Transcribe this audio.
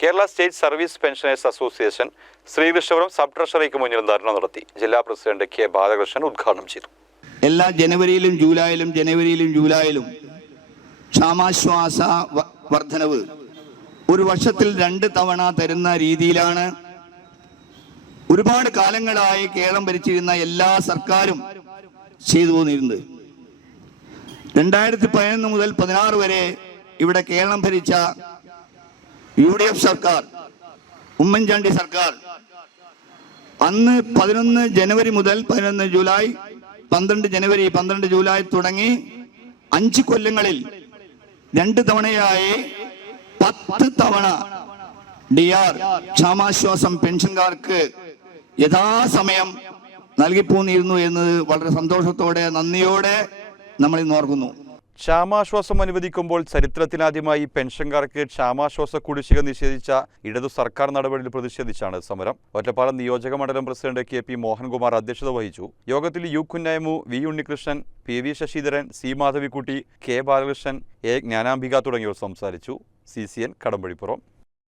Kerala state service pensioners association Sreekrishnapuram sub ട്രഷറിക്ക് മുന്നിൽ ധർണ നടത്തി. ജില്ലാ പ്രസിഡന്റ് കെ ബാലകൃഷ്ണൻ ഉദ്ഘാടനം ചെയ്തു. എല്ലാ ജനുവരിയിലും ജൂലൈയിലും ജനുവരിയിലും ജൂലൈയിലും ക്ഷാമാശ്വാസ വർധനവ് ഒരു വർഷത്തിൽ രണ്ട് തവണ തരുന്ന രീതിയിലാണ് ഒരുപാട് കാലങ്ങളായി കേരളം ഭരിച്ചിരുന്ന എല്ലാ സർക്കാരും ചെയ്തു പോന്നിരുന്നത്. രണ്ടായിരത്തി പതിനൊന്ന് മുതൽ പതിനാറ് വരെ ഇവിടെ കേരളം ഭരിച്ച യു ഡി എഫ് സർക്കാർ ഉമ്മൻചാണ്ടി സർക്കാർ അന്ന് പതിനൊന്ന് ജനുവരി മുതൽ പതിനൊന്ന് ജൂലൈ പന്ത്രണ്ട് ജനുവരി പന്ത്രണ്ട് ജൂലൈ തുടങ്ങി അഞ്ച് കൊല്ലങ്ങളിൽ രണ്ട് തവണയായി പത്ത് തവണ ഡി ആർ ക്ഷാമാശ്വാസം പെൻഷൻകാർക്ക് യഥാസമയം നൽകിപ്പോന്നിരുന്നു എന്നത് വളരെ സന്തോഷത്തോടെ നന്ദിയോടെ നമ്മൾ ഇന്ന് ഓർക്കുന്നു. ക്ഷാമാശ്വാസം അനുവദിക്കുമ്പോൾ ചരിത്രത്തിലാദ്യമായി പെൻഷൻകാർക്ക് ക്ഷാമാശ്വാസ കുടിശ്ശിക നിഷേധിച്ച ഇടതു സർക്കാർ നടപടിയിൽ പ്രതിഷേധിച്ചാണ് സമരം. ഒറ്റപ്പാലം നിയോജക മണ്ഡലം പ്രസിഡന്റ് കെ പി മോഹൻകുമാർ അധ്യക്ഷത വഹിച്ചു. യോഗത്തിൽ U Kunnayamu V Unnikrishnan P V Sasidharan C Madhavikutty K Balakrishnan A Jnanambika തുടങ്ങിയവർ സംസാരിച്ചു. C C N Kadampazhipuram